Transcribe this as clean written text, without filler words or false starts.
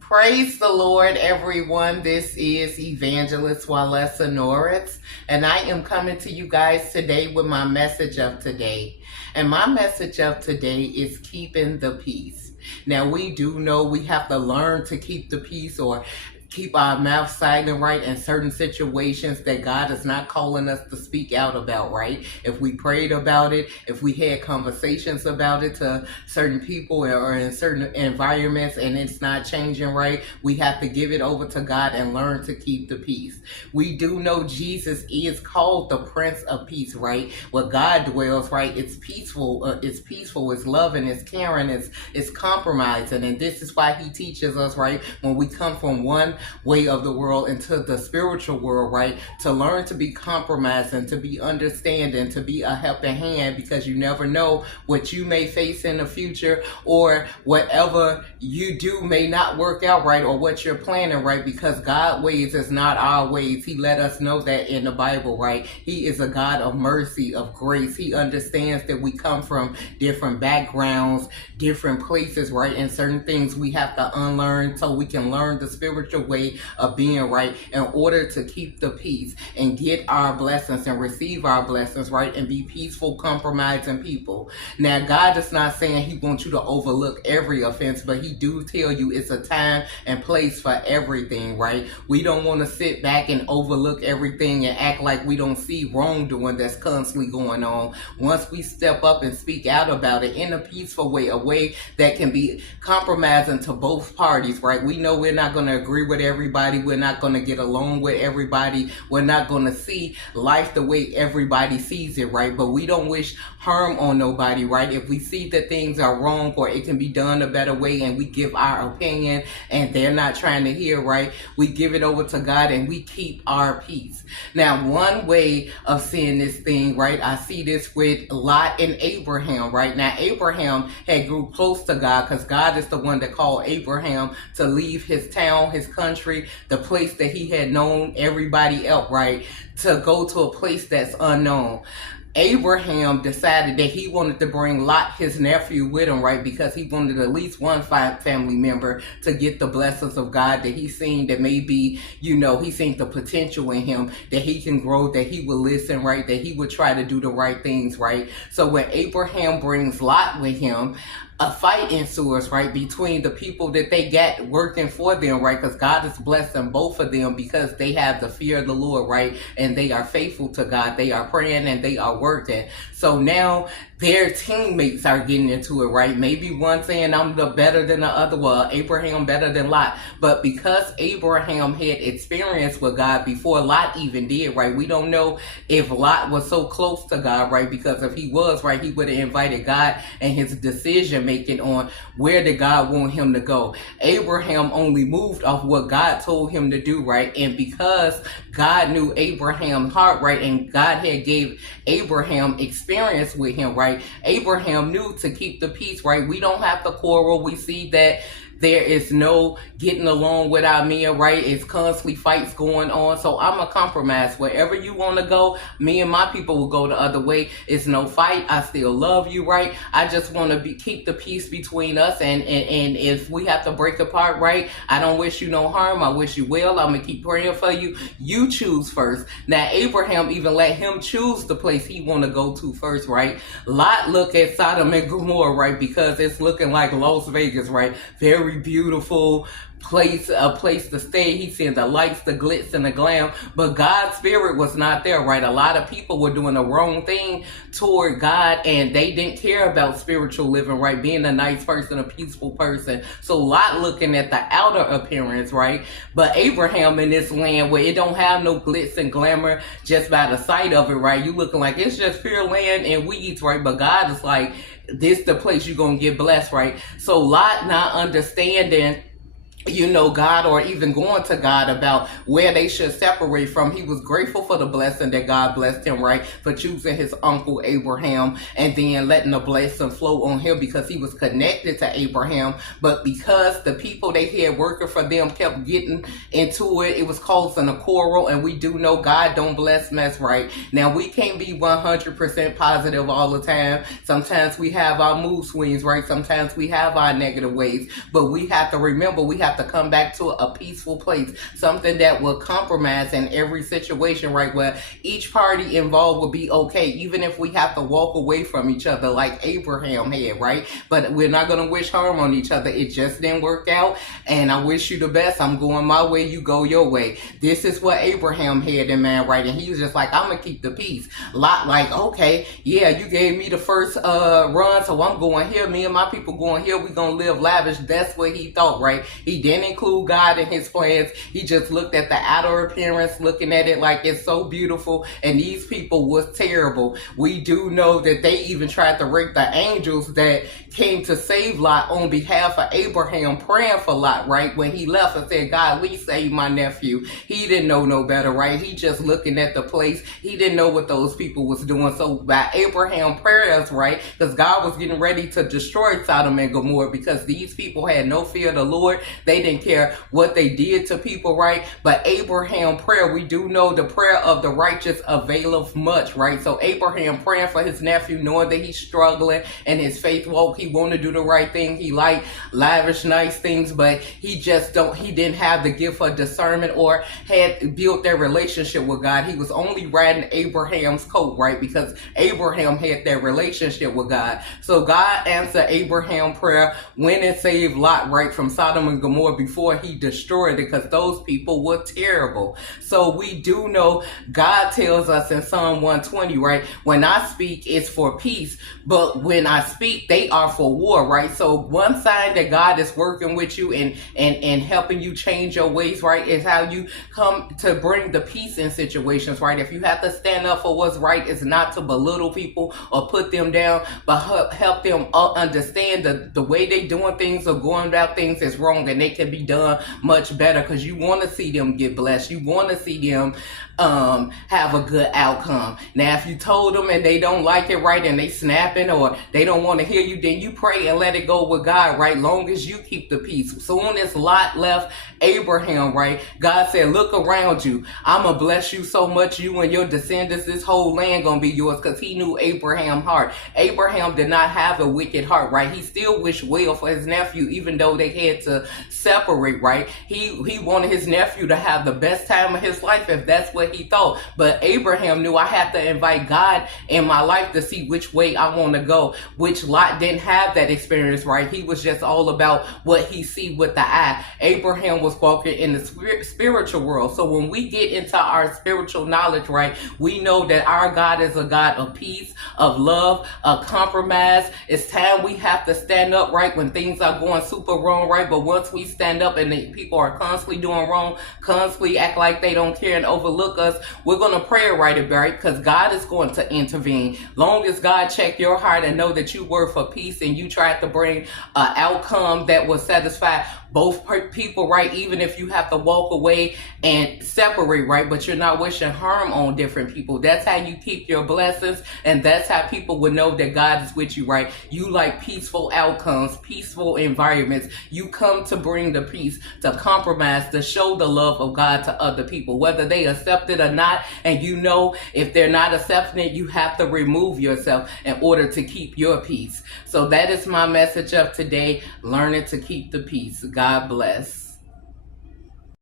Praise the Lord, everyone. This is Evangelist Walesa Norris, and I am coming to you guys today with my message of today. And my message of today is keeping the peace. Now, we do know we have to learn to keep the peace or keep our mouth silent, right, in certain situations that God is not calling us to speak out about, right? If we prayed about it, if we had conversations about it to certain people or in certain environments and it's not changing, right, we have to give it over to God and learn to keep the peace. We do know Jesus is called the Prince of Peace, right? Where God dwells, right, it's peaceful, it's loving, it's caring, it's compromising, and this is why he teaches us, right, when we come from one way of the world into the spiritual world, right, to learn to be compromising, to be understanding, to be a helping hand, because you never know what you may face in the future, or whatever you do may not work out right, or what you're planning, right, because God's ways is not our ways. He let us know that in the Bible, right? He is a God of mercy, of grace. He understands that we come from different backgrounds, different places, right, and certain things we have to unlearn so we can learn the spiritual way of being, right, in order to keep the peace and get our blessings and receive our blessings, right, and be peaceful, compromising people. Now, God is not saying he wants you to overlook every offense, but he do tell you it's a time and place for everything, right? We don't want to sit back and overlook everything and act like we don't see wrongdoing that's constantly going on. Once we step up and speak out about it in a peaceful way, a way that can be compromising to both parties, right? We know we're not going to agree with everybody. We're not going to get along with everybody. We're not going to see life the way everybody sees it, right? But we don't wish harm on nobody, right? If we see that things are wrong or it can be done a better way and we give our opinion and they're not trying to hear, right, we give it over to God and we keep our peace. Now, one way of seeing this thing, right, I see this with Lot and Abraham, right? Now, Abraham had grew close to God because God is the one that called Abraham to leave his town, his country, the place that he had known everybody else, right, to go to a place that's unknown. Abraham decided that he wanted to bring Lot, his nephew, with him, right? Because he wanted at least one family member to get the blessings of God that he seen that maybe, he seen the potential in him, that he can grow, that he would listen, right? That he would try to do the right things, right? So when Abraham brings Lot with him, a fight ensues, right, between the people that they got working for them, right, because God is blessing both of them because they have the fear of the Lord, right, and they are faithful to God. They are praying and they are working. So now their teammates are getting into it, right? Maybe one saying I'm the better than the other, well, Abraham better than Lot. But because Abraham had experience with God before Lot even did, right, we don't know if Lot was so close to God, right, because if he was, right, he would have invited God and his decision making on where did God want him to go. Abraham only moved off what God told him to do, right? And because God knew Abraham's heart, right, and God had gave Abraham experience with him, right, Abraham knew to keep the peace, right? We don't have to quarrel. We see that there is no getting along without me, right? It's constantly fights going on. So I'm a compromise. Wherever you want to go, me and my people will go the other way. It's no fight. I still love you, right? I just want to keep the peace between us. And if we have to break apart, right, I don't wish you no harm. I wish you well. I'm going to keep praying for you. You choose first. Now, Abraham even let him choose the place he want to go to first, right? Lot look at Sodom and Gomorrah, right, because it's looking like Las Vegas, right? Very beautiful place, a place to stay. He's seeing the lights, the glitz, and the glam, but God's spirit was not there, right? A lot of people were doing the wrong thing toward God, and they didn't care about spiritual living, right? Being a nice person, a peaceful person. So Lot looking at the outer appearance, right? But Abraham in this land where it don't have no glitz and glamour, just by the sight of it, right? You looking like it's just pure land and weeds, right? But God is like, this the place you're gonna get blessed, right? So Lot not understanding God, or even going to God about where they should separate from. He was grateful for the blessing that God blessed him, right? For choosing his uncle Abraham and then letting the blessing flow on him because he was connected to Abraham. But because the people they had working for them kept getting into it, it was causing a quarrel. And we do know God don't bless mess, right? Now, we can't be 100% positive all the time. Sometimes we have our mood swings, right? Sometimes we have our negative ways. But we have to remember, we have to come back to a peaceful place, something that will compromise in every situation, right, where each party involved will be okay, even if we have to walk away from each other like Abraham had, right? But we're not going to wish harm on each other. It just didn't work out, and I wish you the best. I'm going my way, you go your way. This is what Abraham had in mind, right? And he was just like, I'm going to keep the peace. Lot like, okay, yeah, you gave me the first run, so I'm going here. Me and my people going here. We going to live lavish. That's what he thought, right? He didn't include God in his plans. He just looked at the outer appearance, looking at it like it's so beautiful, and these people was terrible. We do know that they even tried to rape the angels that came to save Lot on behalf of Abraham, praying for Lot, right? When he left and said, God, please save my nephew. He didn't know no better, right? He just looking at the place. He didn't know what those people was doing. So by Abraham prayers, right? Because God was getting ready to destroy Sodom and Gomorrah because these people had no fear of the Lord. They didn't care what they did to people, right? But Abraham prayer, we do know the prayer of the righteous availeth much, right? So Abraham praying for his nephew, knowing that he's struggling in his faith walk. He want to do the right thing. He like lavish, nice things, but he didn't have the gift of discernment or had built their relationship with God. He was only riding Abraham's coat, right? Because Abraham had that relationship with God. So God answered Abraham's prayer, went and saved Lot, right, from Sodom and Gomorrah before he destroyed it, because those people were terrible. So we do know God tells us in Psalm 120, right, when I speak, it's for peace, but when I speak, they are for war, right? So one sign that God is working with you and helping you change your ways, right, is how you come to bring the peace in situations, right? If you have to stand up for what's right, it's not to belittle people or put them down, but help them understand the way they doing things or going about things is wrong, and they can be done much better, because you want to see them get blessed. You want to see them have a good outcome. Now, if you told them and they don't like it, right, and they snapping or they don't want to hear you, then you pray and let it go with God, right? Long as you keep the peace. Soon as Lot left Abraham, right, God said, look around you. I'm going to bless you so much, you and your descendants, this whole land going to be yours, because he knew Abraham's heart. Abraham did not have a wicked heart, right? He still wished well for his nephew, even though they had to separate, right? He wanted his nephew to have the best time of his life, if that's what he thought. But Abraham knew, I have to invite God in my life to see which way I want to go, which Lot didn't have that experience, right? He was just all about what he see with the eye. Abraham was walking in the spiritual world. So when we get into our spiritual knowledge, right, we know that our God is a God of peace, of love, of compromise. It's time we have to stand up, right, when things are going super wrong, right? But once we stand up and the people are constantly doing wrong, constantly act like they don't care and overlook us, we're going to pray right, because God is going to intervene. Long as God check your heart and know that you were for peace and you tried to bring an outcome that will satisfy both people, right? Even if you have to walk away and separate, right? But you're not wishing harm on different people. That's how you keep your blessings, and that's how people would know that God is with you, right? You like peaceful outcomes, peaceful environments. You come to bring the peace, to compromise, to show the love of God to other people, whether they accept it or not. And you know, if they're not accepting it, you have to remove yourself in order to keep your peace. So that is my message of today, learning to keep the peace. God bless.